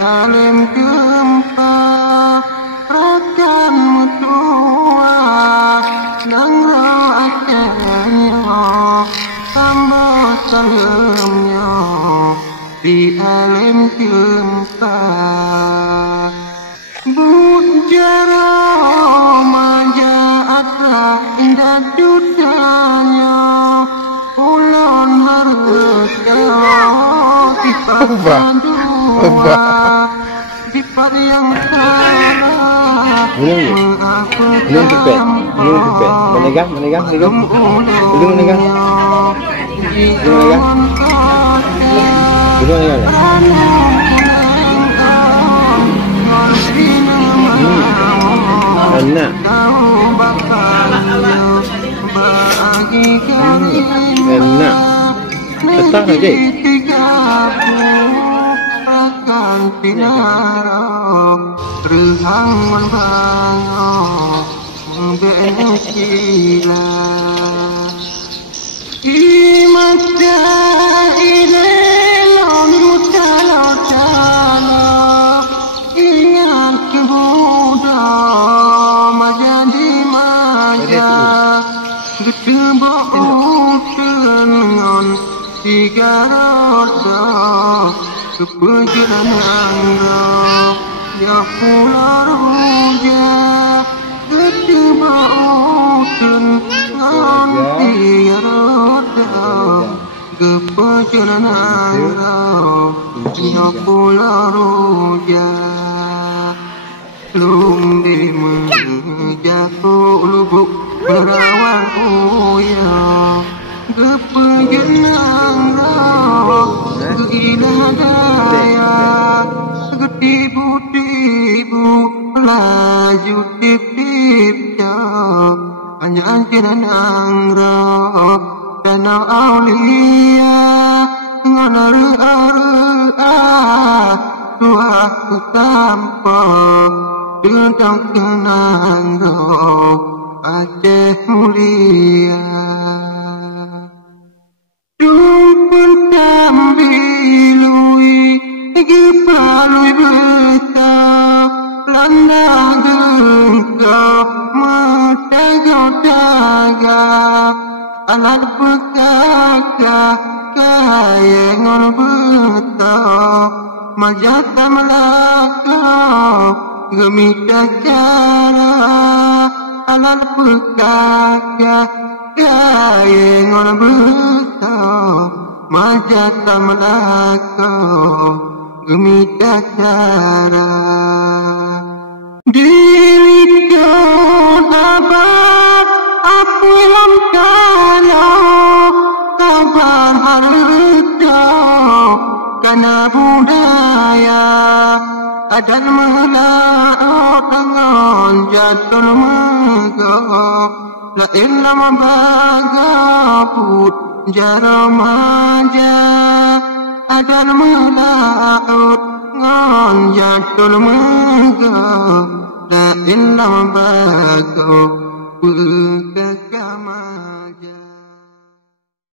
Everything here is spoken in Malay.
alam gempa rakan mutua nang roakanya tambah salamnya di alam gempa bujara maja indah dudanya ulon harus sifat dua sifat yang salah belum cepet menegang belum menegang enak enak tetap aja Rehang bango bersila Imata ilelon mutalotana ingat kebuda majadi maja gedebok dengan tiga roda keperjalanan ya pulau ruja gedebok dengan tiga roda keperjalanan ya pulau ruja lung di menjatuh lubuk berawan uya keperjalanan keindahan daya tibu-tibu laju tip-tip jauh anjan-anjan anggrek danau aulia nganare-are tua tanpa tentang kenang Aceh mulia dumpun tambilui Gepalui beta landa gengkau metagau-tagau alat bekaka kaya ngon beta majata melakau gemita cara alat bekaka kaya ngon beta majata melakau gemita cara dirikan abad aku lam kalau kabar harta karena budaya adan melaut dengan jatuh megah la illam bagaput jaramaja adan melaut ngan jatuh megah la illam bagaput kekama